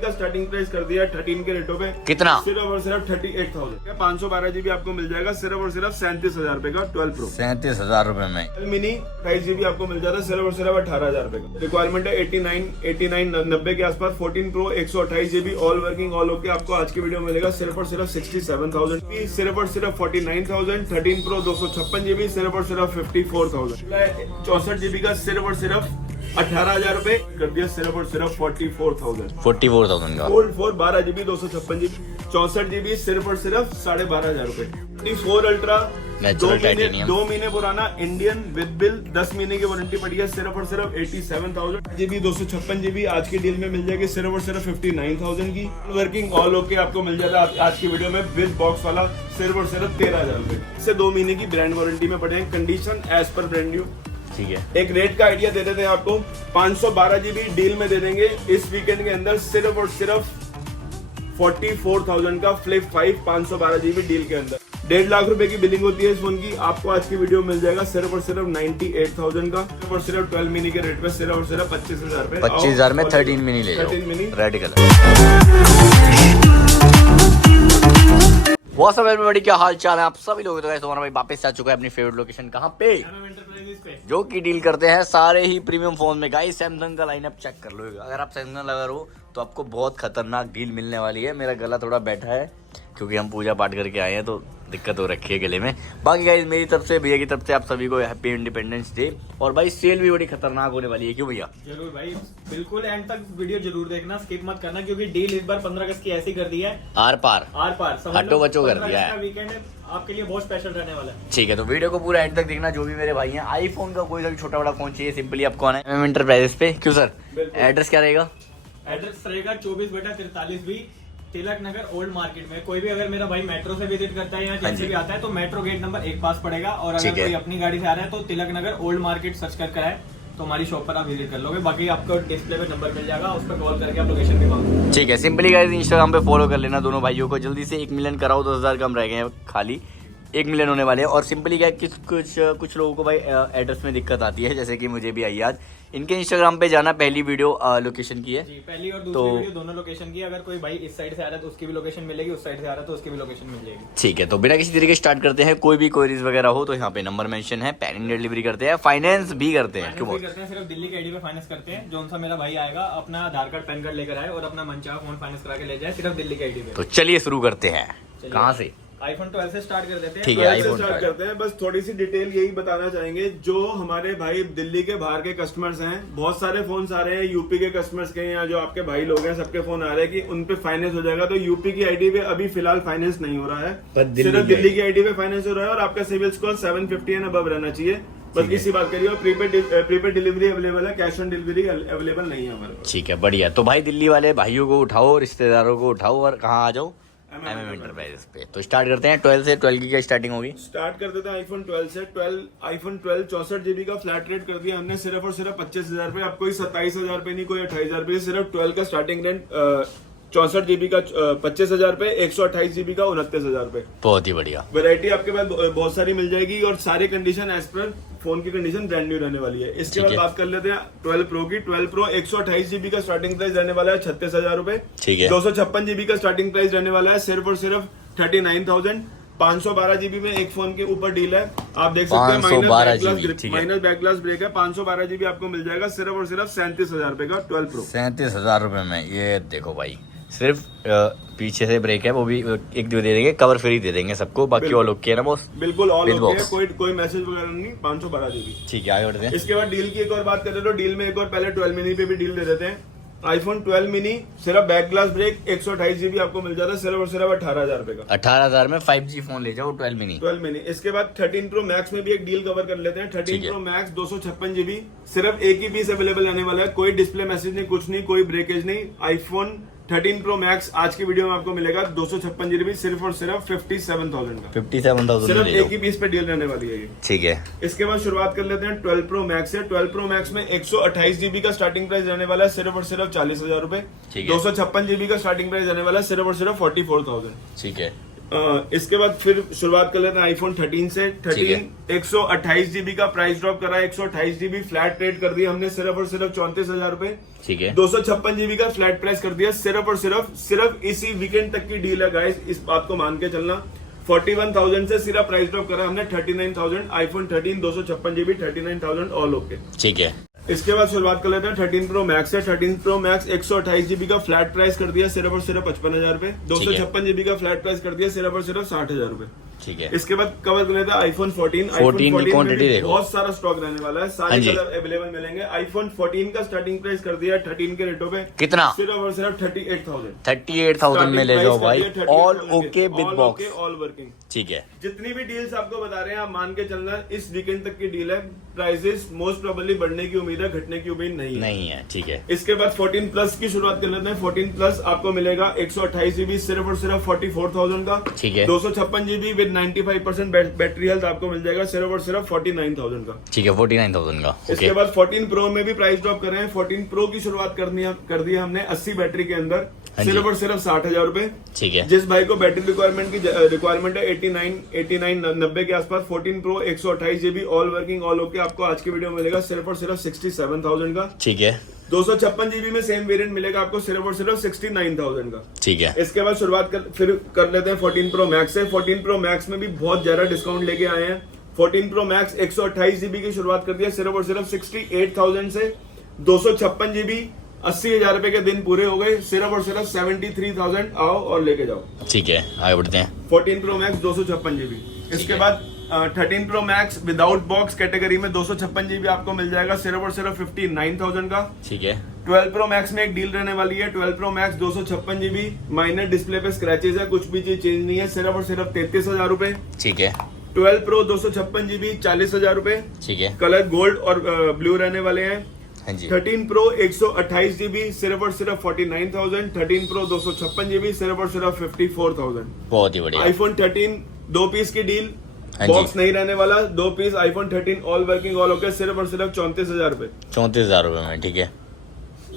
का starting price कर दिया 13 के रेटों पे। कितना? सिर्फ और सिर्फ 38,000। 512 GB आपको मिल जाएगा सिर्फ और सिर्फ 37,000 रुपए का 12 प्रो। 37,000 रुपए में। मिनी 28 GB आपको मिल जाता है सिर्फ और सिर्फ 18,000 रुपए का। रिक्वायरमेंट है 89 के आसपास। 14 pro 128 GB all working all okay आपको आज की वीडियो में मिलेगा सिर्फ और सिर्फ 67,000। सिर्फ और सिर्फ 49,000। 13 प्रो 256 GB सिर्फ और सिर्फ 54,000। 64 GB का सिर्फ और सिर्फ 18,000 रुपए कर दिया सिर्फ और सिर्फ 44,000 का। गोल्ड 4 12 GB 256 GB 64 GB सिर्फ और सिर्फ 12,500 रुपए। 4 अल्ट्रा 2 महीने पुराना इंडियन विद बिल 10 महीने की वारंटी पड़ी है सिर्फ और सिर्फ 87,000 GB 256 GB आज की डील में मिल जाएगी सिर्फ और सिर्फ 59,000 की। वर्किंग ऑल ओके आपको मिल जाएगा आज की वीडियो में विद बॉक्स वाला सिर्फ और सिर्फ 13,000 रुपए से 2 महीने की ब्रांड वारंटी में पड़े। Condition as per brand new. ठीक है, एक रेट का आइडिया दे देते हैं आपको। 512 GB डील में दे देंगे इस वीकेंड के अंदर सिर्फ और सिर्फ 44,000 का फ्लिप 5 512 GB डील के अंदर। 1.5 लाख रुपए की बिलिंग होती है इस फोन की। आपको आज की वीडियो में मिल जाएगा सिर्फ और सिर्फ 98,000 का। सिर्फ और सिर्फ 12 मिनी के रेट पे सिर्फ और सिर्फ 25,000 रुपए। 25,000 में 13 मिनी ले जाओ, 13 मिनी रेड कलर। बहुत समय बड़ी क्या हाल चाल है आप सभी लोग। तो हमारा भाई वापस आ चुका है अपनी फेवरेट लोकेशन कहाँ पे, जो कि डील करते हैं सारे ही प्रीमियम फोन में। गाइस सैमसंग का लाइनअप चेक कर लो। अगर आप सैमसंग लवर हो तो आपको बहुत खतरनाक डील मिलने वाली है। मेरा गला थोड़ा बैठा है क्योंकि हम पूजा पाठ करके आए हैं तो दिक्कत हो रखी है गले में। बाकी गाइस मेरी तरफ से, भैया की तरफ से आप सभी को हैप्पी इंडिपेंडेंस डे। और भाई सेल भी बड़ी खतरनाक होने वाली है। क्यों भैया? जरूर भाई, बिल्कुल एंड तक वीडियो जरूर देखना, स्किप मत करना क्योंकि डील इस बार 15 अगस्त की ऐसी कर दी है आर पार हट्टो बच्चो कर दिया है। वीकेंड आपके लिए बहुत स्पेशल रहने वाला है। ठीक है, तो वीडियो को पूरा एंड तक देखना। जो भी मेरे भाई हैं आईफोन का कोई सा भी छोटा बड़ा फोन चाहिए सिंपली आपको आना है एंटरप्राइजेस पे। क्यों सर? एड्रेस क्या रहेगा? एड्रेस रहेगा 24/43B Tilak Nagar old market में। कोई भी अगर मेरा भाई मेट्रो से विजिट करता है या जैसे भी आता है तो मेट्रो गेट नंबर 1 पास पड़ेगा। और अगर कोई अपनी गाड़ी से आ रहा है तो Tilak Nagar old market search कर आए तो हमारी शॉप पर आप विजिट कर लोगे। बाकी आपको डिस्प्ले पे नंबर मिल जाएगा, उस पर कॉल करके आप लोकेशन भी मांगो। ठीक है, सिंपली गाइस इंस्टाग्राम पे फॉलो कर लेना दोनों भाइयों को। जल्दी से 1 मिलियन कराओ, 10,000 कम रह गए हैं, खाली 1 मिलियन होने वाले हैं। और सिंपली क्या कुछ लोगों को भाई एड्रेस में दिक्कत आती है, जैसे कि मुझे भी आई आज। इनके इंस्टाग्राम पे जाना, पहली वीडियो लोकेशन की है जी, पहली और दूसरी वीडियो दोनों लोकेशन की। अगर कोई भाई इस साइड से आ रहा है तो उसकी भी लोकेशन मिलेगी, उस साइड से आ रहा है तो उसकी भी लोकेशन मिल जाएगी। ठीक है, तो बिना किसी तरीके स्टार्ट करते हैं। कोई भी क्वेरीज वगैरह हो तो यहाँ पे नंबर मेंशन है। पैन इंडिया डिलीवरी करते हैं, फाइनेंस भी करते हैं। क्यों करते हैं? सिर्फ दिल्ली के आईडी पे फाइनेंस करते हैं। जो सा मेरा भाई आएगा अपना आधार कार्ड पैन कार्ड लेकर आए और अपना मनचाहा फोन फाइनेंस करा के ले जाए, सिर्फ दिल्ली के आईडी पे। तो चलिए शुरू करते हैं। कहाँ से? आईफोन 12 से स्टार्ट कर देते हैं। ठीक है, आईफोन स्टार्ट करते हैं। बस थोड़ी सी डिटेल यही बताना चाहेंगे, जो हमारे भाई दिल्ली के बाहर के कस्टमर्स हैं, बहुत सारे फोन आ रहे हैं यूपी के कस्टमर्स के, या जो आपके भाई लोग हैं सबके फोन आ रहे हैं कि उन पे फाइनेंस हो जाएगा। तो यूपी की आईडी पे अभी फिलहाल फाइनेंस नहीं हो रहा है, सिर्फ दिल्ली की आईडी पे फाइनेंस हो रहा है। और आपका सिविल स्कोर 750 एंड अबव रहना चाहिए। बस इसी बात करिए। और प्रीपेड डिलीवरी अवेलेबल है, कैश ऑन डिलीवरी अवेलेबल नहीं है हमारे पास। ठीक है, बढ़िया। तो भाई दिल्ली वाले भाइयों को उठाओ, रिश्तेदारों को उठाओ और कहाँ आ जाओ MM एंटरप्राइजेस पे। तो स्टार्ट करते हैं 12 से। 12 की क्या स्टार्टिंग होगी? स्टार्ट कर देते हैं आईफोन 12 से। आईफोन 12 64 GB का फ्लैट रेट कर दिया हमने सिर्फ और सिर्फ 25,000 रुपए। अब कोई 27,000 रुपए नहीं, कोई 28,000 रुपए। सिर्फ 12 का स्टार्टिंग रेट 64 GB का 25,000 रुपए, 128 GB का 29,000 रुपए। बहुत ही बढ़िया। वैरायटी आपके पास बहुत सारी मिल जाएगी और सारी कंडीशन एज पर फोन की कंडीशन ब्रांड न्यू रहने वाली है। इसके बाद बात कर लेते हैं 12 प्रो की। 12 प्रो 128 GB का स्टार्टिंग प्राइस रहने वाला है 36,000 रुपए। ठीक है। 256 GB का स्टार्टिंग प्राइस रहने वाला है सिर्फ और सिर्फ 39,000। 512 GB में एक फोन के ऊपर डील है, आप देख सकते हैं। माइनस बैक ग्लास ब्रेक है। 512 GB आपको मिल जाएगा सिर्फ और सिर्फ 37,000 रुपए का 12 प्रो। 37,000 रुपए में। ये देखो भाई, सिर्फ पीछे से ब्रेक है, वो भी एक दे देंगे, कवर फ्री दे देंगे सबको। बाकी ऑल ओके है ना बॉस? बिल्कुल ऑल ओके है, कोई मैसेज वगैरह नहीं। 512 GB। ठीक है, आगे बढ़ते हैं। इसके बाद डील की एक और बात करें तो डील में एक और पहले 12 मिनी पे भी डील दे देते हैं। आईफोन 12 मिनी सिर्फ बैक ग्लास ब्रेक 128 GB आपको मिल जाता है सिर्फ और सिर्फ 18,000 रुपए का। 18,000 में 5G फोन ले जाओ 12 मिनी। इसके बाद 13 प्रो मैक्स में भी एक डील कवर कर लेते हैं। 13 प्रो मैक्स 256 GB सिर्फ एक ही पीस अवेलेबल रहने वाला है। कोई डिस्प्ले मैसेज नहीं, कुछ नहीं, कोई ब्रेकेज नहीं। आईफोन 13 प्रो मैक्स आज की वीडियो में आपको मिलेगा 256 GB सिर्फ और सिर्फ 57,000 का। 57,000 सिर्फ एक ही पीस पे डील रहने वाली है ये। ठीक है। इसके बाद शुरुआत कर लेते हैं 12 प्रो मैक्स से। 12 प्रो मैक्स में 128 GB का स्टार्टिंग प्राइस रहने वाला है सिर्फ और सिर्फ 40,000 रुपए। 256 GB का स्टार्टिंग प्राइस रहने वाला है सिर्फ और सिर्फ 44,000। ठीक है। इसके बाद फिर शुरुआत कर लेते हैं आईफोन 13 से। ठीक है। 13 128 GB का प्राइस ड्रॉप करा है, 128 GB फ्लैट रेट कर दिया हमने सिर्फ और सिर्फ 34,000 रुपए। ठीक है। 256 GB का फ्लैट प्राइस कर दिया सिर्फ और सिर्फ इसी वीकेंड तक की डील है गाइस, इस बात को मान के चलना। 41,000 से सिर्फ प्राइस ड्रॉप करा हमने 39,000 आईफोन 13 256 GB 39,000 ऑल ओके। ठीक है। इसके बाद शुरुआत कर लेते हैं 13 प्रो मैक्स से। 13 प्रो मैक्स 128 GB का फ्लैट प्राइस कर दिया सिर्फ और सिर्फ 55,000 रुपए। 256 GB का फ्लैट प्राइस कर दिया सिर्फ और सिर्फ 60,000 रुपए। ठीक है। इसके बाद कवर कर लेते हैं आईफोन 14 14 की क्वांटिटी देखो, बहुत सारा स्टॉक रहने वाला है, सारे हाँ जी। कलर अवेलेबल मिलेंगे। आईफोन 14 का स्टार्टिंग प्राइस कर दिया 13 के रेटों पे कितना? सिर्फ और सिर्फ 38,000। 38,000 में ले जाओ भाई, all okay with box. All working. ठीक है। जितनी भी डील्स आपको बता रहे हैं आप मान के चलना इस वीकेंड तक की डील है। प्राइसेस मोस्ट प्रोबेबली बढ़ने की उम्मीद है, घटने की उम्मीद नहीं है। ठीक है। इसके बाद 14 प्लस की शुरुआत कर लेते हैं। 14 प्लस आपको मिलेगा 128 GB सिर्फ और सिर्फ 44,000 का। ठीक है। 256 GB विद 95% बैटरी हेल्थ आपको मिल जाएगा सिर्फ और सिर्फ 49,000 का। ठीक है, 49,000 का। इसके ओके। बाद 14 प्रो में भी प्राइस ड्रॉप कर रहे हैं। 14 प्रो की शुरुआत कर दिया हमने 80 बैटरी के अंदर हाँ जी। सिर्फ और सिर्फ 60,000 रुपए। ठीक है। जिस भाई को बैटरी रिक्वायरमेंट है 89 90 के आसपास 14 pro 128 GB all working all okay आपको आज की वीडियो में मिलेगा सिर्फ और सिर्फ 67,000 का। ठीक है। 256 GB में सेम वेरिएंट मिलेगा आपको सिर्फ और सिर्फ 69,000 का। ठीक है। इसके बाद शुरुआत कर लेते हैं 14 प्रो मैक्स से। 14 प्रो मैक्स में भी बहुत ज्यादा डिस्काउंट लेके आए हैं। 14 प्रो मैक्स 128 GB की शुरुआत कर दिया सिर्फ और सिर्फ 68,000 से। 256 GB 80,000 रुपए के दिन पूरे हो गए सिर्फ और सिर्फ 73,000। आओ और लेके जाओ। ठीक है, आगे बढ़ते हैं। 14 प्रो मैक्स 256 GB। इसके बाद 13 pro max without box category में 256 GB आपको मिल जाएगा सिर्फ और सिर्फ 59,000 का। ठीक है। 12 प्रो मैक्स में एक डील रहने वाली है। 12 pro max 256 GB, minor display पे स्क्रैचेस है, कुछ भी चीज चेंज नहीं है, सिर्फ और सिर्फ 33,000 रुपए। ठीक है। 12 प्रो 256 GB 40,000 रुपए। ठीक है। कलर गोल्ड और ब्लू रहने वाले हैं। हाँ जी। 13 प्रो 128 GB सिर्फ और सिर्फ 49,000। 13 प्रो 256 GB सिर्फ और सिर्फ 54,000। बहुत ही बढ़िया। आईफोन 13 2 पीस की डील, हाँ जी। बॉक्स नहीं रहने वाला, 2 piece iPhone 13 all working all okay सिर्फ और सिर्फ 34,000 रुपए। 34,000 रुपए में। ठीक है।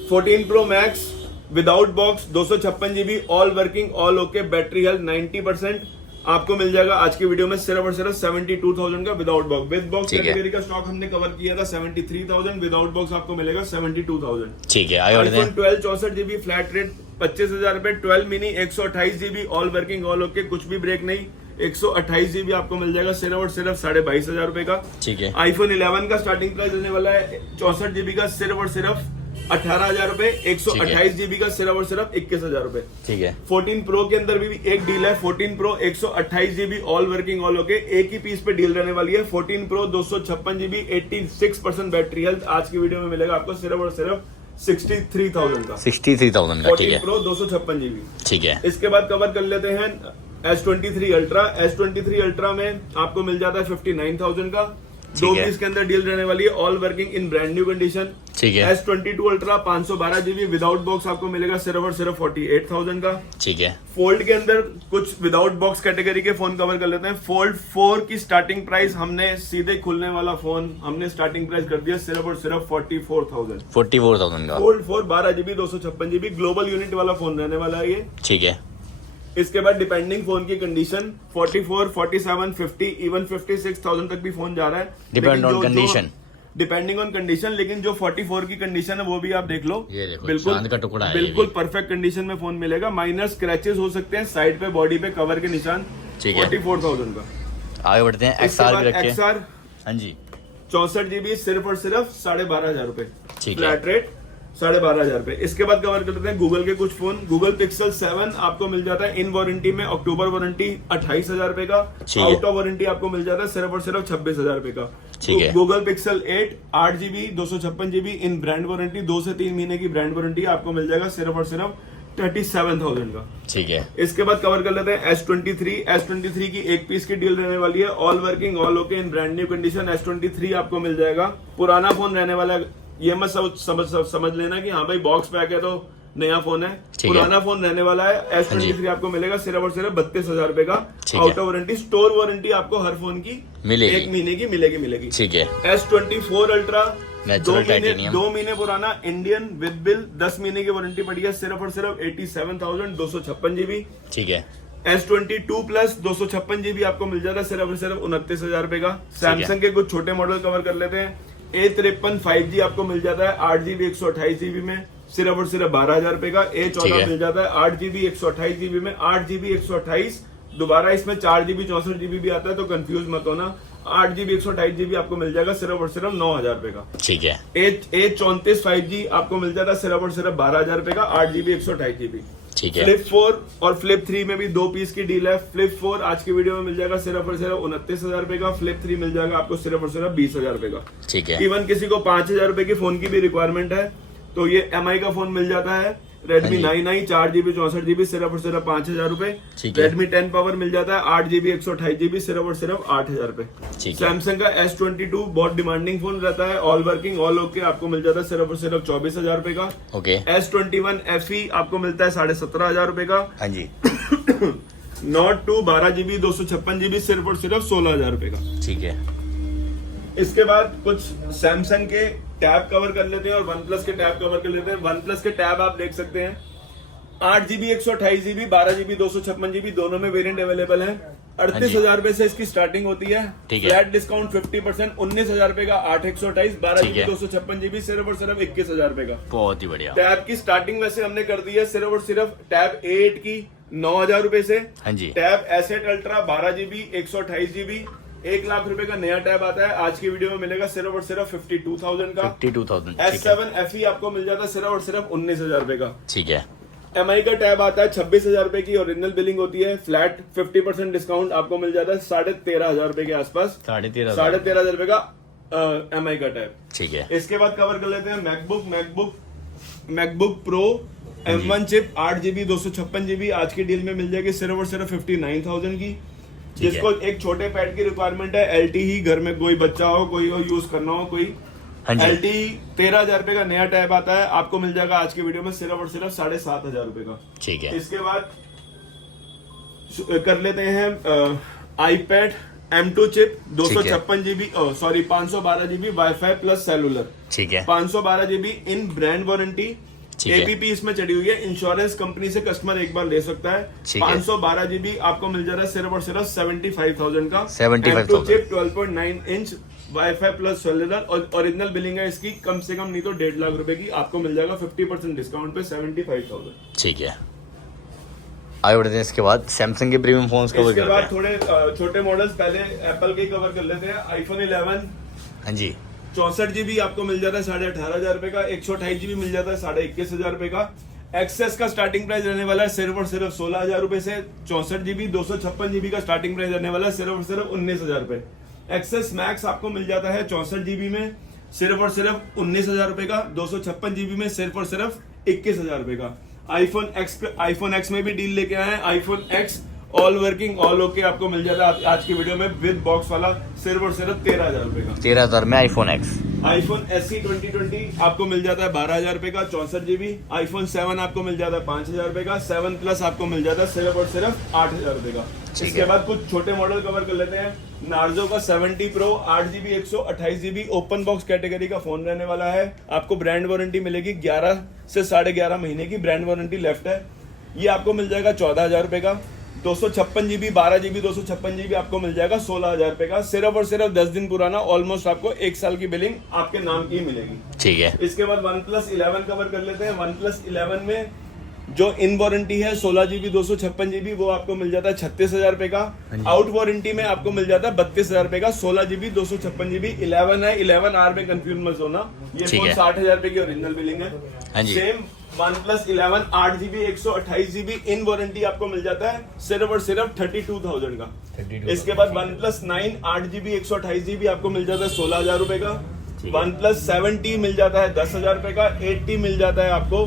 14 pro max without box 256 GB all working all okay battery health 90% आपको मिल जाएगा आज की वीडियो में सिर्फ और सिर्फ 72,000 का विदाउट बॉक्स। विद बॉक्स ठीक है। कैटेगरी का स्टॉक हमने कवर किया था 73,000, विदाउट बॉक्स आपको मिलेगा 72,000। ठीक है, आगे बढ़ते आईफोन हैं। 12 64 GB फ्लैट रेट 25,000 रुपए। 12 mini 128 GB all working all okay, कुछ भी ब्रेक नहीं, 128 GB आपको मिल जाएगा सिर्फ और सिर्फ 22,500 रुपए का। ठीक है। आईफोन 11 का स्टार्टिंग प्राइस रहने वाला है 64 GB का सिर्फ और सिर्फ 18,000 रुपए। 128 GB का सिर्फ और सिर्फ 21,000 रुपए। ठीक है। 14 प्रो के अंदर भी एक डील है। 14 pro 128 GB all working all okay, एक ही पीस पे डील रहने वाली है। 14 प्रो 256 GB 86% बैटरी हेल्थ आज की वीडियो में मिलेगा आपको सिर्फ और सिर्फ 63,000 का। 63,000 का। ठीक 14 है। Pro 256 GB। ठीक है। इसके बाद कवर कर लेते हैं S23 अल्ट्रा। S23 अल्ट्रा में आपको मिल जाता है 59,000 का। 2 है। पीस के अंदर डील रहने वाली है, all working in brand new condition. ठीक है। S22 ultra 512 GB without box आपको मिलेगा सिर्फ और सिर्फ 48,000 का। ठीक है। फोल्ड के अंदर कुछ विदाउट बॉक्स कैटेगरी के फोन कवर कर लेते हैं। फोल्ड 4 की स्टार्टिंग प्राइस हमने सीधे खुलने वाला फोन हमने स्टार्टिंग प्राइस कर दिया सिर्फ और सिर्फ 44,000। 44,000 का। Fold 4 12 GB 256 GB global unit वाला फोन रहने वाला है ये। ठीक है। इसके बाद डिपेंडिंग फोन की कंडीशन 44, 47, 50, इवन 56,000 तक भी फोन जा रहा है। Depend on condition. Depending on condition, लेकिन जो 44 की कंडीशन है वो भी आप देख लो। ये देखो, बिल्कुल चांद का टुकड़ा है ये बिल्कुल भी। परफेक्ट कंडीशन में फोन मिलेगा। माइनर स्क्रैचेस हो सकते हैं साइड पे, बॉडी पे, कवर के निशान। ठीक है। 44,000 का। आगे बढ़ते हैं। XR भी रखे। XR हाँ जी। 64 GB सिर्फ और सिर्फ 12,500 रुपए। ठीक है। फ्लैट रेट 12,500 रुपए। इसके बाद कवर करते हैं गूगल के कुछ फोन। गूगल पिक्सल 7 आपको मिल जाता है इन वारंटी में, अक्टूबर वारंटी 28,000 रुपए का। ठीक है। आउट ऑफ वारंटी आपको मिल जाता है सिर्फ और सिर्फ 26,000 रुपए का। ठीक है। गूगल पिक्सल 8 8 GB 256 GB इन ब्रांड वारंटी, 2 से 3 महीने की ब्रांड वारंटी आपको मिल जाएगा सिर्फ और सिर्फ 37,000 का। ठीक है। इसके बाद कवर कर लेते हैं S23 की एक पीस की डील रहने वाली है, all working all okay in brand new condition. S23 आपको मिल जाएगा, पुराना फोन रहने वाला है, ये मत समझ लेना कि हाँ भाई बॉक्स पैक है तो नया फोन है। ठीक है। पुराना फोन रहने वाला है। S23 आपको मिलेगा सिर्फ और सिर्फ 32,000 रुपए का। Out of warranty, store warranty आपको हर फोन की मिलेगी, 1 महीने की मिलेगी। ठीक है। S24 अल्ट्रा नेचुरल टाइटेनियम 2 महीने पुराना, इंडियन विद बिल, 10 महीने की वारंटी पड़ी है सिर्फ और सिर्फ 87,256 GB। ठीक है। S22 प्लस 256 जीबी आपको मिल जाता है सिर्फ और सिर्फ 29,000 रुपए का। सैमसंग के कुछ छोटे मॉडल कवर कर लेते हैं। A53 5G आपको मिल जाता है 8GB 128GB में सिर्फ और सिर्फ 12,000 रुपए का। A14 मिल जाता है 8GB 128GB में, 8GB 128, दोबारा इसमें 4GB 64GB भी आता है, तो कंफ्यूज मत होना। 8GB 128GB आपको मिल जाएगा सिर्फ और सिर्फ 9,000 रुपए का। ठीक है। A34 5G आपको मिल जाता है सिर्फ और सिर्फ 12,000 रुपए का, 8GB 128GB। ठीक है। फ्लिप 4 और फ्लिप 3 में भी 2 पीस की डील है। फ्लिप 4 आज की वीडियो में मिल जाएगा सिर्फ और सिर्फ 29,000 रुपए का। फ्लिप 3 मिल जाएगा आपको सिर्फ और सिर्फ 20,000 रुपए का। ठीक है। इवन किसी को 5,000 रुपए की फोन की भी रिक्वायरमेंट है तो ये MI का फोन मिल जाता है। Redmi 9i 4GB 64GB सिर्फ और सिर्फ 5,000 रुपए। Redmi 10 पावर मिल जाता है 8GB 128GB सिर्फ और सिर्फ 8,000 रुपए। सैमसंग का S22 बहुत डिमांडिंग फोन रहता है, ऑल वर्किंग ऑल ओके, आपको मिल जाता है सिर्फ और सिर्फ 24,000 रुपए का। ओके। S21 FE आपको मिलता है 17,500 रुपए का। हाँ जी। Note 2 12GB 256GB सिर्फ और सिर्फ 16,000 रुपए का। ठीक है। इसके बाद कुछ सैमसंग के टैब कवर कर लेते हैं और OnePlus के टैब कवर कर लेते हैं। OnePlus के टैब आप देख सकते हैं 8GB 128GB 12GB 256GB दोनों में वेरिएंट अवेलेबल है। 38,000 रुपए से इसकी स्टार्टिंग होती है। फ्लैट डिस्काउंट 50%, 19,000 रुपए का 8 128 12GB 256GB सिर्फ और सिर्फ 21,000 रुपए का। बहुत ही बढ़िया। टैब की स्टार्टिंग वैसे हमने कर दी है सिर्फ और सिर्फ टैब A8 की 9,000 रुपए से। हाँ जी। Tab S8 ultra 12GB 128GB 1 lakh रुपए का नया टैब आता है। आज की वीडियो में मिलेगा सिर्फ और सिर्फ 52,000 का। 52,000। S7 FE आपको मिल जाता है सिर्फ और सिर्फ 19,000 रुपए का। ठीक है। MI का टैब आता है 26,000 रुपए की, ओरिजिनल बिलिंग होती है। फ्लैट 50% डिस्काउंट आपको मिल जाता है 13,500 रुपए के आसपास। 13,500 रुपए का MI का टैब। ठीक है। इसके बाद कवर कर लेते हैं MacBook pro M1 chip 8GB 256GB आज की डील में मिल जाएगी सिर्फ और सिर्फ 59,000 की। जिसको एक छोटे पैड की रिक्वायरमेंट है, LT ही, घर में कोई बच्चा हो, कोई हो, यूज करना हो कोई, LT 13,000 रुपए का नया टैब आता है, आपको मिल जाएगा आज की वीडियो में सिर्फ और सिर्फ 7,500 रुपए का। ठीक है। इसके बाद कर लेते हैं iPad M2 chip 256GB 512GB wifi plus cellular. ठीक है। 512GB इन ब्रांड वारंटी, APP इसमें चढ़ी हुई है, इंश्योरेंस कंपनी से कस्टमर एक बार ले सकता है। 512GB आपको मिल जा रहा है सिर्फ और सिर्फ 75,000 का। 75,000 chip 12.9 inch wifi plus cellular और ओरिजिनल बिलिंग है इसकी कम से कम नहीं तो 1.5 लाख रुपए की, आपको मिल जाएगा 50% डिस्काउंट पे 75,000। ठीक है। आगे बढ़ते हैं। इसके बाद सैमसंग के प्रीमियम फोन्स कवर करते हैं। थोड़े छोटे मॉडल्स पहले एप्पल के कवर कर लेते हैं। iPhone 11 हाँ जी 64GB आपको मिल जाता है 18,500 रुपए का। 128GB मिल जाता है 21,500 रुपए का। एक्सेस का स्टार्टिंग प्राइस रहने वाला है सिर्फ और सिर्फ 16,000 रुपए से। 64GB 256GB का स्टार्टिंग प्राइस रहने वाला है सिर्फ और सिर्फ 19,000 रुपए। एक्सेस मैक्स आपको मिल जाता है 64GB में सिर्फ और सिर्फ 19,000 रुपए का। 256GB में सिर्फ और सिर्फ 21,000 रुपए का। iPhone X में भी डील लेके आए हैं। iPhone X all working all okay आपको मिल जाता है आज की वीडियो में विद बॉक्स वाला सिर्फ और सिर्फ 13,000 रुपए का। 13,000 में iPhone X। iPhone SE 2020 आपको मिल जाता है 12,000 रुपए का 64GB। iPhone 7 आपको मिल जाता है 5,000 रुपए का। 7 प्लस आपको मिल जाता है सिर्फ और सिर्फ 8,000 रुपए का। इसके बाद कुछ छोटे मॉडल कवर कर लेते हैं। नार्जो का 70 Pro 8GB 128GB open box category का फोन रहने वाला है। आपको ब्रांड वारंटी मिलेगी 11 से 11.5 महीने की ब्रांड वारंटी लेफ्ट है। ये आपको मिल जाएगा 14,000 रुपए का। 256GB 12GB 256GB आपको मिल जाएगा 16,000 रुपए का। सिर्फ और सिर्फ 10 दिन पुराना, ऑलमोस्ट आपको 1 साल की बिलिंग आपके नाम की मिलेगी। ठीक है। इसके बाद OnePlus 11 कवर कर लेते हैं। OnePlus 11 में जो इन वारंटी है 16GB 256GB वो आपको मिल जाता है 36,000 रुपए का। आउट वारंटी में आपको मिल जाता है 32,000 रुपए का। 16GB 256GB 11 है। 11R में कंफ्यूज मत होना, ये फोन 60,000 रुपए की ओरिजिनल बिलिंग है। सेम OnePlus 11 8GB 128GB इन वारंटी आपको मिल जाता है सिर्फ और सिर्फ 32,000 का। इसके बाद OnePlus 9 8GB 128GB आपको मिल जाता है 16,000 रुपए का। OnePlus 7T मिल जाता है 10,000 रुपए का। 8T मिल जाता है आपको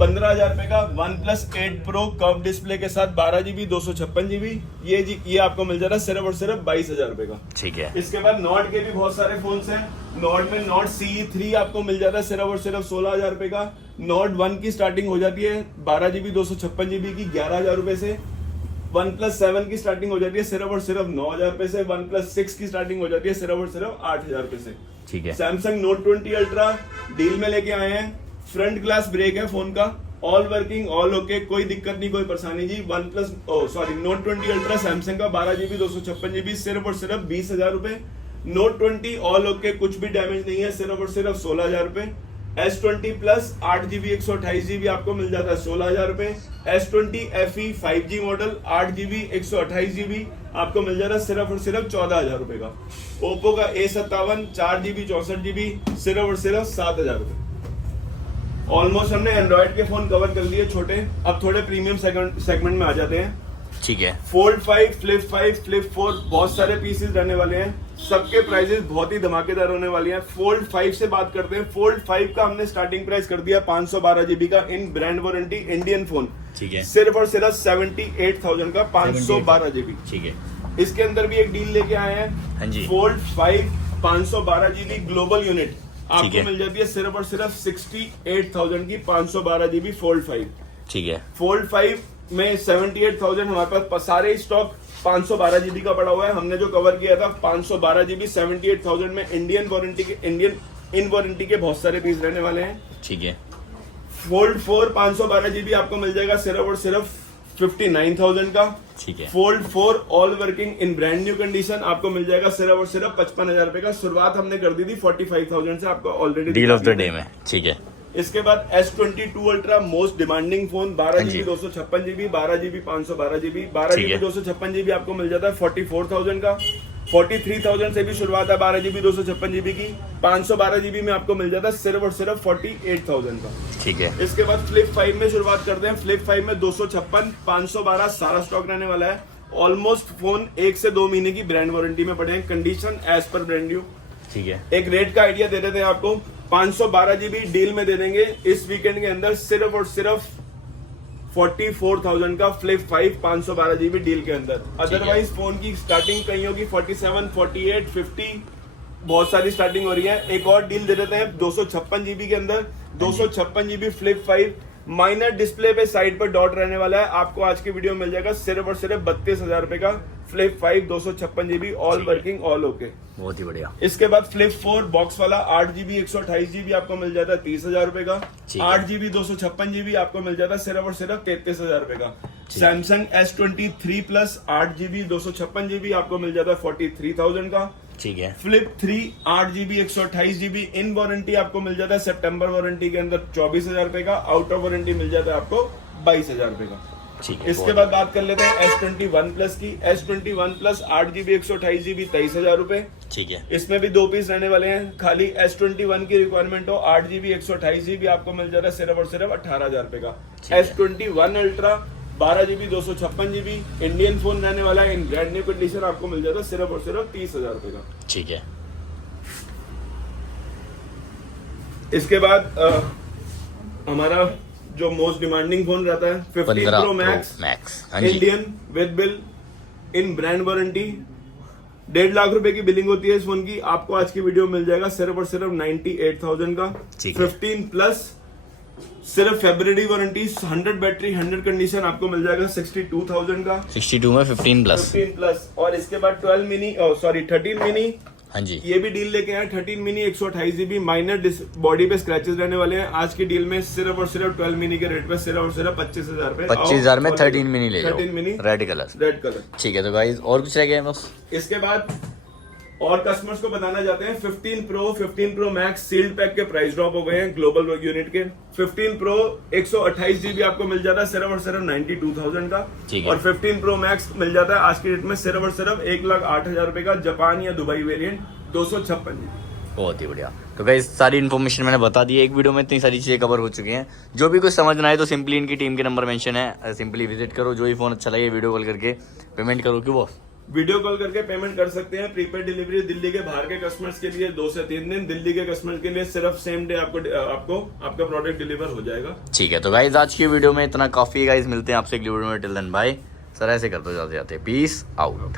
15,000 रुपए का। OnePlus 8 Pro कर्व डिस्प्ले के साथ 12GB 256GB ये आपको मिल जाता है सिर्फ और सिर्फ 22,000 रुपए का। ठीक है। इसके बाद नॉट के भी बहुत सारे फोन्स हैं। नॉट में नॉट CE3 आपको मिल जाता है सिर्फ और सिर्फ 16,000 रुपए का। नॉट 1 की स्टार्टिंग हो जाती है 12GB 256GB की 11,000 रुपए से। OnePlus 7 की स्टार्टिंग हो जाती है सिर्फ और सिर्फ 9,000 रुपए से। OnePlus 6 की स्टार्टिंग हो जाती है सिर्फ और सिर्फ 8,000 रुपए से। ठीक है। Samsung Note 20 Ultra डील में लेके आए हैं। फ्रंट ग्लास ब्रेक है फोन का, ऑल वर्किंग ऑल ओके, कोई दिक्कत नहीं कोई परेशानी जी। Note 20 अल्ट्रा सैमसंग का 12GB 256GB सिर्फ और सिर्फ 20,000 रुपए। Note 20 ऑल ओके, कुछ भी डैमेज नहीं है, सिर्फ और सिर्फ 16,000 रुपए। S20 प्लस 8GB 128GB आपको मिल जाता है 16,000 रुपए। S20 FE 5G model 8GB 128GB आपको मिल जाता है सिर्फ और सिर्फ 14,000 रुपए का। ओप्पो का A57 4GB 64GB सिर्फ और सिर्फ 7,000 रुपए। ऑलमोस्ट हमने एंड्रॉइड के फोन कवर कर लिए छोटे, अब थोड़े प्रीमियम सेगमेंट में आ जाते हैं। ठीक है। फोल्ड 5, फ्लिप 5, फ्लिप 4 बहुत सारे पीसेस रहने वाले हैं, सबके प्राइसेस बहुत ही धमाकेदार होने वाली हैं। फोल्ड 5 से बात करते हैं। फोल्ड 5 का हमने स्टार्टिंग प्राइस कर दिया 512GB का इन ब्रांड वारंटी इंडियन फोन। ठीक है। सिर्फ और सिर्फ 78,000 का 512GB। ठीक है। इसके अंदर भी एक डील लेके आए हैं। हाँ जी। फोल्ड 5 512GB ग्लोबल यूनिट ठीक आपको है। मिल जाती है सिर्फ और सिर्फ 68,000 की 512GB फोल्ड 5। ठीक है। फोल्ड 5 में 78,000 हमारे पास सारे स्टॉक 512GB का पड़ा हुआ है। हमने जो कवर किया था 512GB 78,000 में इंडियन इन वारंटी के बहुत सारे पीस रहने वाले हैं। ठीक है। फोल्ड 4 512GB आपको मिल जाएगा सिर्फ और सिर्फ 59,000 का। ठीक है। Fold 4 all working in brand new condition आपको मिल जाएगा सिर्फ और सिर्फ 55,000 रुपए का। शुरुआत हमने कर दी थी 45,000 से, आपको already deal of the day में। ठीक है। इसके बाद S22 ultra most demanding phone 12GB 256GB 12GB 512GB 12GB 256GB आपको मिल जाता है 44,000 का। 43,000 से भी शुरुआत है 12GB 256GB की। 512GB में आपको मिल जाता है सिर्फ और सिर्फ 48,000 का। ठीक है। इसके बाद फ्लिप 5 में शुरुआत करते हैं। फ्लिप 5 में 256 512 सारा स्टॉक रहने वाला है। ऑलमोस्ट फोन 1 से 2 महीने की ब्रांड वारंटी में पड़े हैं, condition as per brand new. ठीक है। एक रेट का आइडिया दे देते हैं आपको, 512GB डील में दे देंगे इस वीकेंड के अंदर सिर्फ और सिर्फ 44,000 का फ्लिप 5 512GB डील के अंदर। अदरवाइज फोन की स्टार्टिंग कहीं होगी 47, 48, 50 बहुत सारी स्टार्टिंग हो रही है। एक और डील दे देते हैं 256GB के अंदर 256GB फ्लिप 5 माइनर डिस्प्ले पे साइड पर डॉट रहने वाला है। आपको आज की वीडियो में मिल जाएगा सिर्फ और सिर्फ 32,000 रुपए का flip 5 256GB all working all okay. बहुत ही बढ़िया। इसके बाद फ्लिप 4 बॉक्स वाला 8GB 128GB आपको मिल जाता है 30,000 रुपए का। 8GB 256GB आपको मिल जाता है सिर्फ और सिर्फ 33,000 रुपए का। Samsung S23 plus 8GB 256GB आपको मिल जाता है 43,000 का। ठीक है। फ्लिप 3 8GB 128GB इन वारंटी आपको मिल जाता है सितंबर वारंटी के अंदर 24,000 रुपए का। आउट ऑफ वारंटी मिल जाता है आपको 22,000 रुपए का। ठीक है। इसके बाद बात कर लेते हैं S21 प्लस की। S21 प्लस 8GB 128GB 23,000 रुपए। ठीक है। इसमें भी 2 पीस रहने वाले हैं। खाली S21 की रिक्वायरमेंट हो 8GB 128GB आपको मिल जाता है सिर्फ और सिर्फ 18,000 रुपए का। S21 ultra 12GB 256GB Indian phone रहने वाला है इन ब्रांड न्यू कंडीशन आपको मिल जाता है सिर्फ और सिर्फ 30,000 रुपए का। ठीक है। इसके बाद हमारा जो मोस्ट डिमांडिंग फोन रहता है 15 Pro Max Indian with bill in brand warranty 1.5 lakh रुपए की बिलिंग होती है इस फोन की। आपको आज की वीडियो में मिल जाएगा सिर्फ और सिर्फ 98,000 का। 15 प्लस सिर्फ फेब्रुअरी वारंटी 100 बैटरी 100 कंडीशन आपको मिल जाएगा 62,000 का। 62 में 15 प्लस और इसके बाद 13 मिनी हाँ जी। ये भी डील लेके आए 13 मिनी 128GB माइनर बॉडी पे स्क्रैचेस रहने वाले हैं। आज की डील में सिर्फ और सिर्फ 12 मिनी के रेट पे सिर्फ और सिर्फ 25,000 रुपए। 25,000 में 13 मिनी ले लो। 13 मिनी रेड कलर। ठीक है। तो गाइस और कुछ रह गया बस। इसके बाद और कस्टमर्स को बताना चाहते हैं 15 Pro Max सील्ड पैक के प्राइस ड्रॉप हो गए हैं ग्लोबल यूनिट के। 15 Pro 128GB आपको मिल जाता है सिर्फ और सिर्फ 92,000 का। और 15 Pro Max मिल जाता है आज की डेट में सिर्फ और सिर्फ 1,08,000 रुपए का जापान या दुबई वेरिएंट 256GB। बहुत ही बढ़िया। तो गाइस सारी इन्फॉर्मेशन मैंने बता दी है, एक वीडियो में इतनी सारी चीजें कवर हो चुकी हैं। जो भी कुछ समझ ना आए तो सिंपली इनकी टीम के नंबर मेंशन है, सिंपली विजिट करो। जो ही फोन अच्छा लगे वीडियो कॉल करके पेमेंट करो। क्यों बॉस? वीडियो कॉल करके पेमेंट कर सकते हैं। प्रीपेड डिलीवरी दिल्ली के बाहर के कस्टमर्स के लिए 2 से 3 दिन, दिल्ली के कस्टमर्स के लिए सिर्फ सेम डे आपको आपका प्रोडक्ट डिलीवर हो जाएगा। ठीक है। तो गाइस आज की वीडियो में इतना काफी है गाइस, मिलते हैं आपसे अगली वीडियो में। Till then bye. सर ऐसे करते जाते जाते पीस आउट।